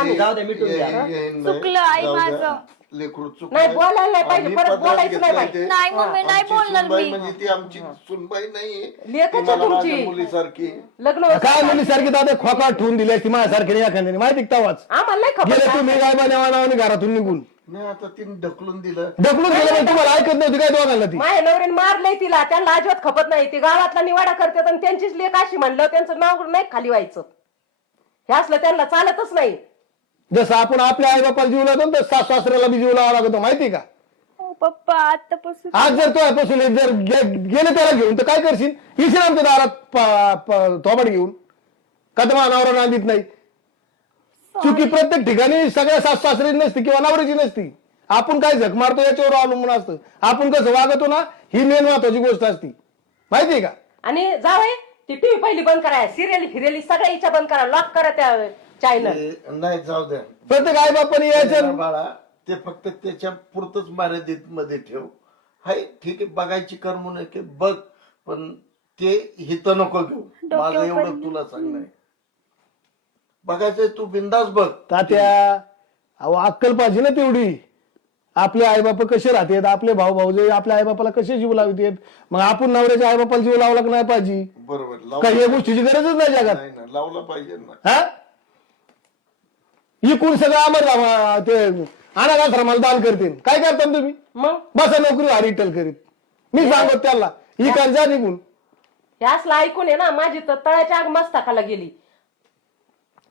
आम्ही. जाऊ दे मिटून द्या. चुकलं आई माझं. लेकरू चुकलं. नाही बोलायला नाही पाहिजे, आम्ही परत पदरात बोलायचं नाही घेतलंय पाहिजे. ते. नाही मम्मी नाही आमची बोलणार सुनबाई मी. म्हणजे ती आमची सुनबाई नाहीये, लेकच ती मला तुमची. माझ्या मुलीसारखी. लग्न काय मुलीसारखी दादा खोका ठेवून दिली असती माझ्यासारखी एखाद्याने माहिती का तवाच आम्हाला नाही खबर गेले तुम्ही काय बनावानावाने घरातून निघून नाही आता तिने ढकलून दिलं. ढकलून गेलं पण तुम्हाला ऐकत नव्हती काय दोघांना ती माझ्या नवऱ्याने मारलंय तिला, त्यांना अजिबात खपत नाही. ती गावातला निवाडा करतात आणि त्यांचीच लेख अशी म्हणलं त्यांचं नाव नाही खाली व्हायचं. हे असलं त्यांना चालतच नाही. जसं आपण आपल्या आई बापाला जीव लावतो तसं सासू सासऱ्याला बी जीव लावा लागतो माहिती का. हो पप्पा आतापासून आज जर तो पासून जर गेले त्याला घेऊन तर काय करशील. येशील आमच्या दारात थोबड घेऊन का तर नवरा नांदीत नाही. चुकी प्रत्येक ठिकाणी सगळ्या सासू सासरी नसती किंवा नवऱ्याची नसती. आपण काय झक मारतो याच्यावर अवलंबून असतं. आपण कसं वागतो ना ही मेन महत्वाची गोष्ट असती माहितीये का. आणि जावई ती टीव्ही पहिली बंद करा, सिरियली फिरियली सगळ्या इच्छा बंद करा, लॉक करा त्या चॅनल. ते नाही जाऊ द्या प्रत्येक आई बापाने यायचं बाळा, ते फक्त त्याच्या पुरतच मर्यादित मध्ये ठेव. हाय ठीक आहे, बघायची कर्म नये बघ, पण ते हित नको घेऊ. माझं एवढं तुला सांगणं आहे. बघायचंय तू बिंदास बघ. तात्या अहो अक्कल पाहिजे ना तेवढी. आपले आई बाप कसे राहतात, आपले भाऊ भाऊजे आपल्या आई बापाला कसे जीव लावतात. मग आपण नवऱ्याच्या आई बापाला जीव लावला की नाही पाहिजे. बरोबर काही या गोष्टीची गरजच नाही जगात. नाही ना, लावलं पाहिजे ना. हा इकून सगळं आमर ते अनाथाश्रमाला दान करतील. काय करता तुम्ही मग बसा नोकरी हरिटल करीत. मी सांगतो त्याला इकान जा निघून. हे असलं ऐकून आहे ना माझी तर तळ्याच्या आग मस्तकाला गेली.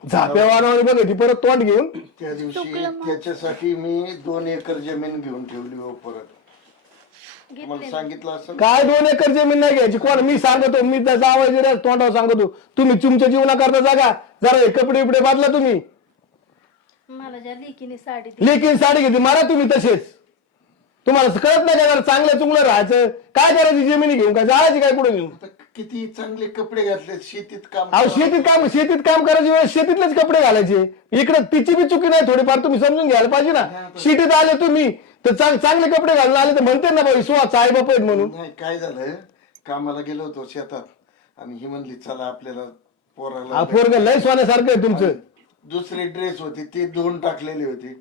झाप्या वानावाने बघ ती परत तोंड घेऊन. त्या दिवशी त्याच्यासाठी मी 2 एकर जमीन घेऊन ठेवली हो परत. मला सांगितलं असं. काय 2 एकर जमीन नाही घ्यायची. कोण मी सांगतो, मी त्याचा आवाज तोंडावर सांगतो. तुम्ही तुमच्या जीवना करता जागा जरा हे कपडे बिपडे बदला. तुम्ही मला ज्या लेकीने साडी लेकीन साडी घेतली मारा तुम्ही तसेच. तुम्हाला कळत नाही का जरा चांगलं चुंगलं राहायचं. काय करायची जमिनी घेऊन काय जायची काय कुठे घेऊन. आता किती चांगले कपडे घातले, शेतीत काम. अहो शेतीत काम करायची वेळ शेतीतलेच कपडे घालायचे. इकडे तिची बी चुकी नाही थोडीफार तुम्ही समजून घ्यायला पाहिजे ना. शेतीत आले तुम्ही तर चांगले कपडे घालून आले तर म्हणते ना बाई सुहास आई बाप आहेत म्हणून. नाही काय झालं, कामाला गेलो होतो शेतात आणि ही म्हणली चला आपल्याला पोराला. पोरग लय सोन्यासारखं आहे तुमचं. दुसरी ड्रेस होती ती 2 टाकलेली होती.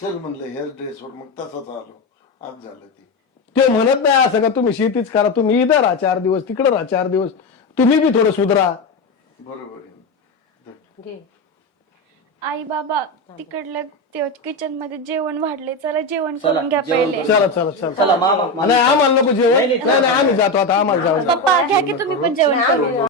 चल म्हणलं ह्याच ड्रेसवर, मग तसाच आलो. आज झालं ती. ते म्हणत नाही असं का तुम्ही शेतीच करा. तुम्ही इथं राहा 4 दिवस, तिकडे राहा 4 दिवस. तुम्ही बी थोडं सुधरा. बरोबर आहे. घे. आई बाबा तिकडलं ते किचन मध्ये जेवण वाढले, चला जेवण करून घ्या पहिले. चला चला चला चला मामा नाही आम्हाला नको जेवण. नाही नाही आम्ही जातो आता. आम्हाला जाऊ. पप्पा घ्या की तुम्ही पण जेवण करून.